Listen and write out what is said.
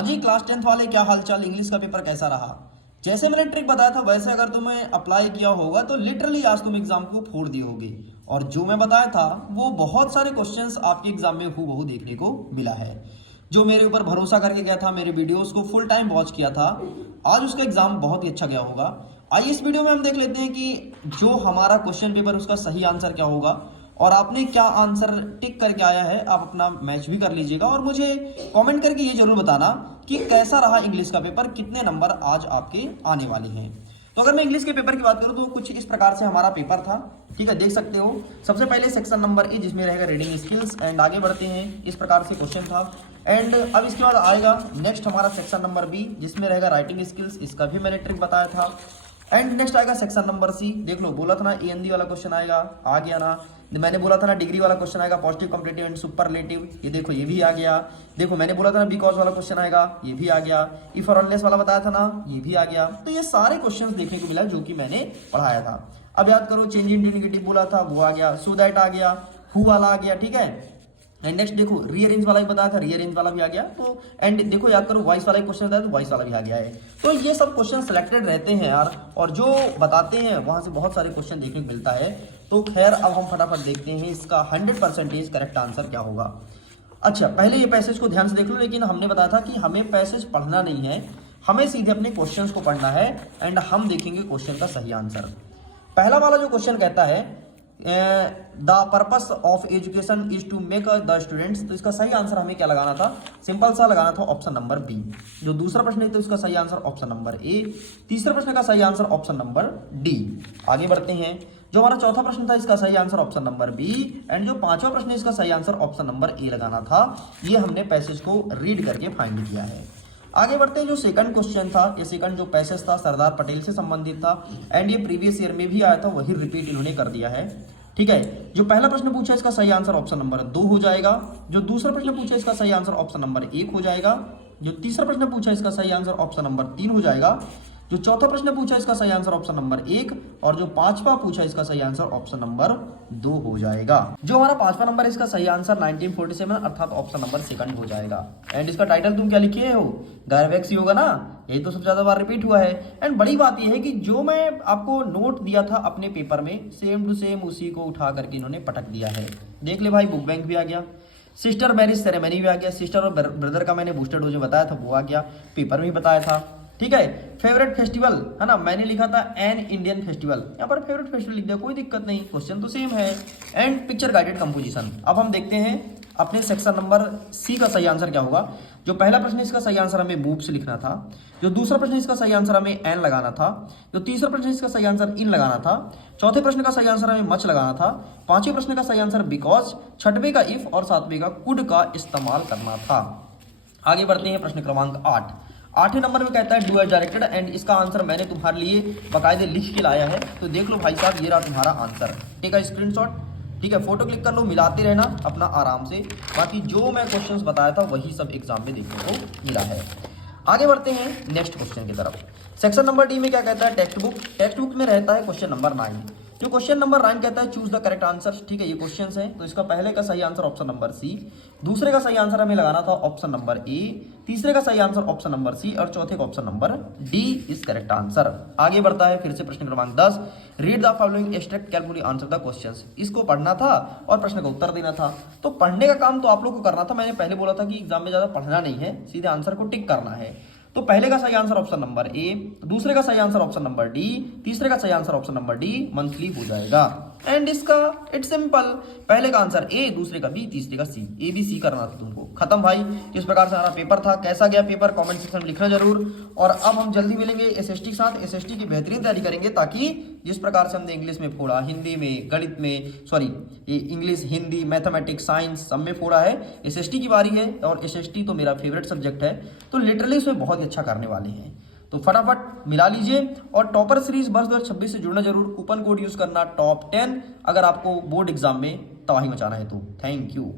हाँ जी, class 10th वाले क्या हालचाल। इंग्लिश का पेपर कैसा रहा? जैसे मैंने ट्रिक बताया था वैसे अगर तुम्हें अप्लाई किया होगा तो लिटरली आज तुम एग्जाम को फोड़ दिए होगे। और जो मैं बताया था वो बहुत सारे क्वेश्चंस आपके एग्जाम में हूबहू देखने को मिला है। जो मेरे ऊपर भरोसा करके गया था, मेरे वीडियोस को फुल टाइम वॉच किया था, आज उसका एग्जाम बहुत ही अच्छा गया होगा। आइए इस वीडियो में हम देख लेते हैं कि जो हमारा क्वेश्चन पेपर उसका सही आंसर क्या होगा और आपने क्या आंसर टिक करके आया है। आप अपना मैच भी कर लीजिएगा और मुझे कमेंट करके ये जरूर बताना कि कैसा रहा इंग्लिश का पेपर, कितने नंबर आज आपके आने वाले हैं। तो अगर मैं इंग्लिश के पेपर की बात करूं तो कुछ इस प्रकार से हमारा पेपर था। ठीक है, देख सकते हो। सबसे पहले सेक्शन नंबर ए जिसमें रहेगा रीडिंग स्किल्स एंड आगे बढ़ते हैं। इस प्रकार से क्वेश्चन था। एंड अब इसके बाद आएगा नेक्स्ट हमारा सेक्शन नंबर बी जिसमें रहेगा राइटिंग स्किल्स। इसका भी मैंने ट्रिक बताया था। एंड नेक्स्ट आएगा सेक्शन नंबर सी। देख लो, बोला था ना एएनडी वाला क्वेश्चन आएगा, आ गया ना। मैंने बोला था ना डिग्री वाला क्वेश्चन आएगा, पॉजिटिव कंपेरेटिव एंड सुपरलेटिव। ये देखो ये भी आ गया। देखो मैंने बोला था ना बिकॉज वाला क्वेश्चन आएगा, ये भी आ गया। इफ और अनलेस वाला बताया था ना, ये भी आ गया। तो ये सारे क्वेश्चंस देखने को मिला जो कि मैंने पढ़ाया था। अब याद करो, चेंज इन नेगेटिव बोला था वो आ गया, सो दैट आ गया, हु वाला आ गया। ठीक है, एंड नेक्स्ट देखो रीअरेंज वाला भी बताया था, रीअरेंज वाला भी आ गया। तो एंड देखो याद करो वॉइस वाला क्वेश्चन था तो वॉइस वाला भी आ गया है। तो ये सब क्वेश्चन सिलेक्टेड रहते हैं यार, और जो बताते हैं वहां से बहुत सारे क्वेश्चन देखने को मिलता है। तो खैर अब हम फटाफट देखते हैं इसका 100% करेक्ट आंसर क्या होगा। अच्छा, पहले ये पैसेज को ध्यान से देख लो। लेकिन हमने बताया था कि हमें पैसेज पढ़ना नहीं है, हमें सीधे अपने क्वेश्चन को पढ़ना है एंड हम देखेंगे क्वेश्चन का सही आंसर। पहला वाला जो क्वेश्चन कहता है the purpose of education is to make the students, तो इसका सही आंसर हमें क्या लगाना था? सिंपल सा लगाना था ऑप्शन नंबर बी। जो दूसरा प्रश्न है तो इसका सही आंसर ऑप्शन नंबर ए। तीसरा प्रश्न का सही आंसर ऑप्शन नंबर डी। आगे बढ़ते हैं। जो हमारा चौथा प्रश्न था इसका सही answer option number B. And जो पांचवा प्रश्न है इसका सही आंसर ऑप्शन नंबर ए लगाना था। ये हमने पैसेज को रीड करके फाइंड किया है। आगे बढ़ते हैं। जो सेकंड क्वेश्चन था, ये सेकंड जो पैसेज था सरदार पटेल से संबंधित था एंड ये प्रीवियस ईयर में भी आया था, वही रिपीट इन्होंने कर दिया है। ठीक है, जो पहला प्रश्न पूछा इसका सही आंसर ऑप्शन नंबर 2 हो जाएगा। जो दूसरा प्रश्न पूछा इसका सही आंसर ऑप्शन नंबर 1 हो जाएगा। जो तीसरा प्रश्न पूछा इसका सही आंसर ऑप्शन नंबर 3 हो जाएगा। जो चौथा प्रश्न पूछा इसका सही आंसर ऑप्शन नंबर 1 और जो पांचवा पूछा इसका सही आंसर ऑप्शन नंबर 2 हो जाएगा। जो हमारा पांचवा नंबर है इसका सही आंसर 1947 अर्थात ऑप्शन नंबर 2 हो जाएगा। एंड इसका टाइटल तुम क्या लिखे हो? गायरवैक्स ही होगा ना, यही तो सबसे ज्यादा बार रिपीट हुआ है। एंड बड़ी बात यह है कि जो मैं आपको नोट दिया था अपने पेपर में सेम टू सेम उसी को उठा करके इन्होंने पटक दिया है। देख ले भाई, बुक बैंक भी आ गया, सिस्टर मैरिज सेरेमनी भी आ गया, सिस्टर और ब्रदर का मैंने बूस्टर डोज बताया था वो आ गया, पेपर में बताया था। ठीक है, फेवरेट फेस्टिवल है ना, मैंने लिखा था एन इंडियन फेस्टिवल, यहाँ पर फेवरेट फेस्टिवल लिख दिया, कोई दिक्कत नहीं, क्वेश्चन तो सेम है। And picture guided composition. अब हम देखते हैं अपने सेक्शन नंबर सी का सही आंसर क्या होगा। जो पहला प्रश्न है इसका सही आंसर हमें मूव से लिखना था। जो दूसरा प्रश्न इसका सही आंसर हमें एन लगाना था। जो तीसरा प्रश्न इसका सही आंसर इन लगाना था। चौथे प्रश्न का सही आंसर हमें मच लगाना था। पांचवें प्रश्न का सही आंसर बिकॉज, छठवें का इफ और सातवें का कुड का इस्तेमाल करना था। आगे बढ़ते हैं प्रश्न क्रमांक 8। आठवें नंबर में कहता है डू एज डायरेक्टेड एंड इसका आंसर मैंने तुम्हारे लिए बाकायदे लिख के लाया है। तो देख लो भाई साहब, ये रहा तुम्हारा आंसर। ठीक है, स्क्रीनशॉट, ठीक है, फोटो क्लिक कर लो, मिलाते रहना अपना आराम से। बाकी जो मैं क्वेश्चंस बताया था वही सब एग्जाम में देखने को मिला है। आगे बढ़ते हैं नेक्स्ट क्वेश्चन की तरफ। सेक्शन नंबर डी में क्या कहता है? Text book. टेक्स्ट बुक में रहता है क्वेश्चन नंबर 9। जो क्वेश्चन नंबर 9 कहता है चूज द करेक्ट आंसर। ठीक है, ये क्वेश्चंस हैं तो इसका पहले का सही आंसर ऑप्शन नंबर सी, दूसरे का सही आंसर हमें लगाना था ऑप्शन नंबर ए, तीसरे का सही आंसर ऑप्शन नंबर सी और चौथे का option number D is correct answer. आगे बढ़ता है फिर से प्रश्न क्रमांक 10। Read the following extract calculate answer the questions. इसको पढ़ना था और प्रश्न का उत्तर देना था। तो पढ़ने का काम तो आप लोग को करना था। मैंने पहले बोला था कि एग्जाम में ज्यादा पढ़ना नहीं है, सीधे आंसर को टिक करना है। तो पहले का सही आंसर ऑप्शन नंबर ए, दूसरे का सही आंसर ऑप्शन नंबर डी, तीसरे का सही answer option number D monthly हो जाएगा। एंड इसका इट्स सिंपल, पहले का आंसर ए, दूसरे का बी, तीसरे का सी, ए बी सी करना था तुमको। खत्म भाई। इस प्रकार से हमारा पेपर था। कैसा गया पेपर कमेंट सेक्शन में लिखना जरूर। और अब हम जल्दी मिलेंगे एसएसटी के साथ। एसएसटी की बेहतरीन तैयारी करेंगे ताकि जिस प्रकार से हमने इंग्लिश में फोड़ा, हिंदी में, गणित में, सॉरी ये इंग्लिश, हिंदी, मैथमेटिक्स, साइंस सब में फोड़ा है, एसएसटी की बारी है। और एसएसटी तो मेरा फेवरेट सब्जेक्ट है, तो लिटरली इसमें बहुत ही अच्छा करने वाले हैं। तो फटाफट मिला लीजिए और टॉपर सीरीज वर्ष 2026 से जुड़ना जरूर। कूपन कोड यूज करना टॉप 10 अगर आपको बोर्ड एग्जाम में तबाही मचाना है तो। Thank you.